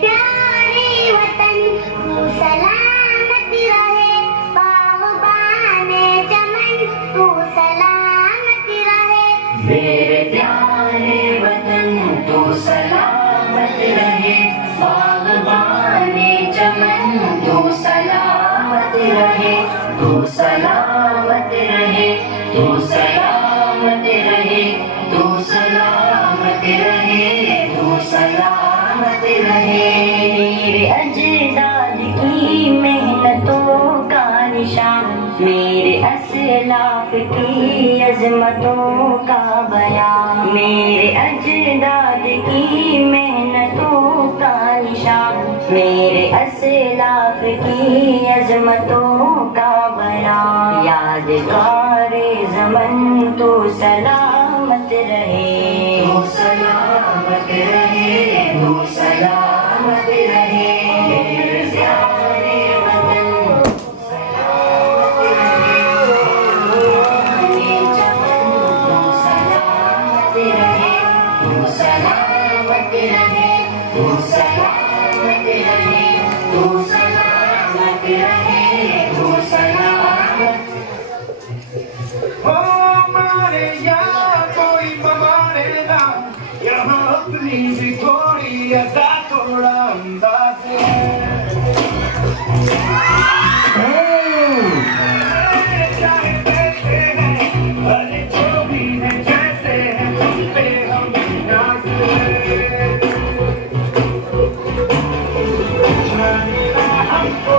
प्यारे वतन तू सलामत रहे, बाग़बाने चमन तू सलामत रहे। मेरे प्यारे वतन तू सलामत रहे, बाग़बाने चमन तू सलामत रहे, तू सलामत रहे, तू सलामत रहे, तू सलामत रहे, तू सलामत रहे। मेरे अजदाद की मेहनतों का निशान, मेरे असलाफ की अज़मतों का बयान, मेरे अजदाद की मेहनतों का निशान, मेरे असलाफ की अज़मतों का बयान। यादगारे ज़मन तू सलामत रहे, तू सलामत रहे, तू सलामत रहे। मेरे प्यारे वतन सलामत रहे, सलामत रहे, तू सलामत रहे, तू सलामत रहे, तू सलामत रहे, तू सलामत। ओ मारे यार कोई बवाने ना, यहाँ अपनी भी थोड़ी अदा थोड़ा अंदाज है। चाहे कैसे हैं, अरे जो भी है जैसे हैं, तुम पे हम नाज है। हमको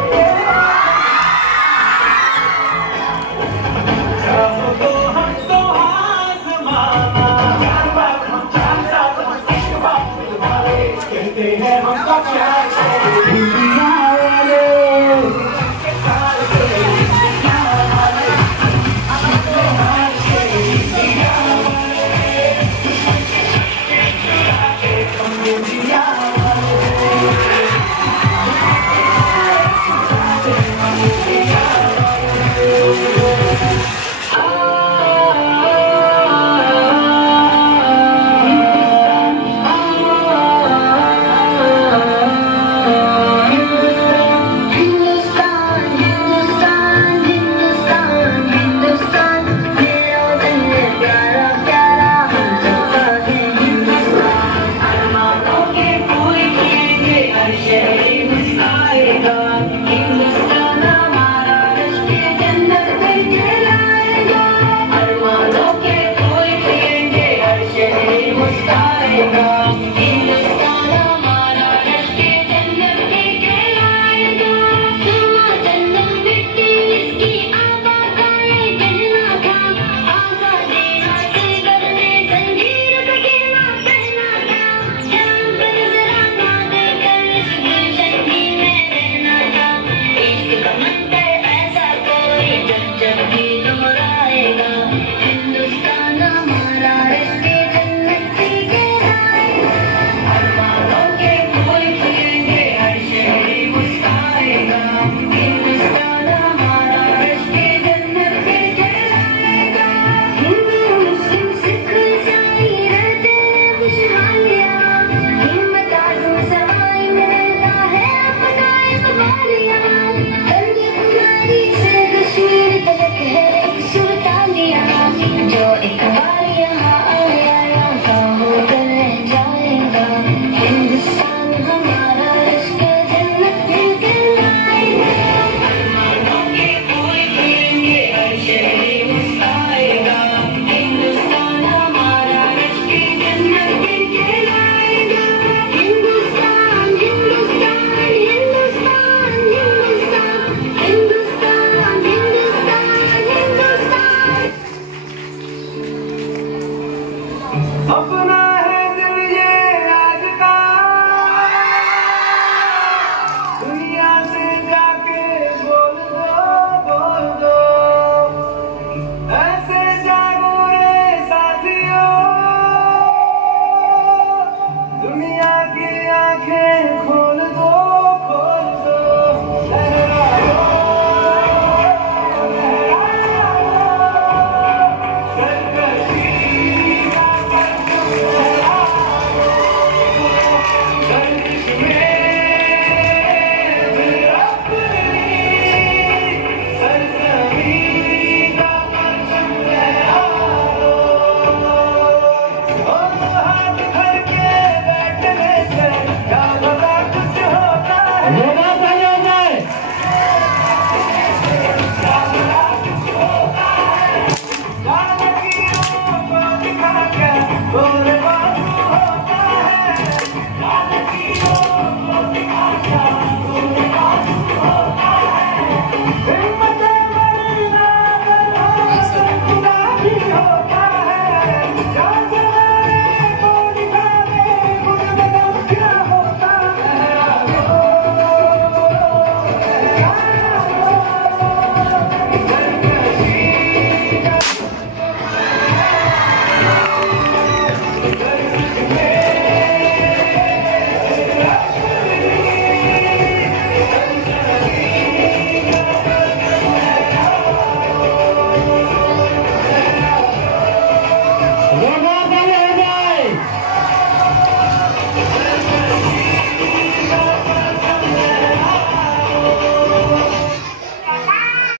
चाहो तो हम तो आज़माना, चार बार हम चार साल हम इश्क बात तुम्हारे कहते हैं, हमको क्या चाहिए।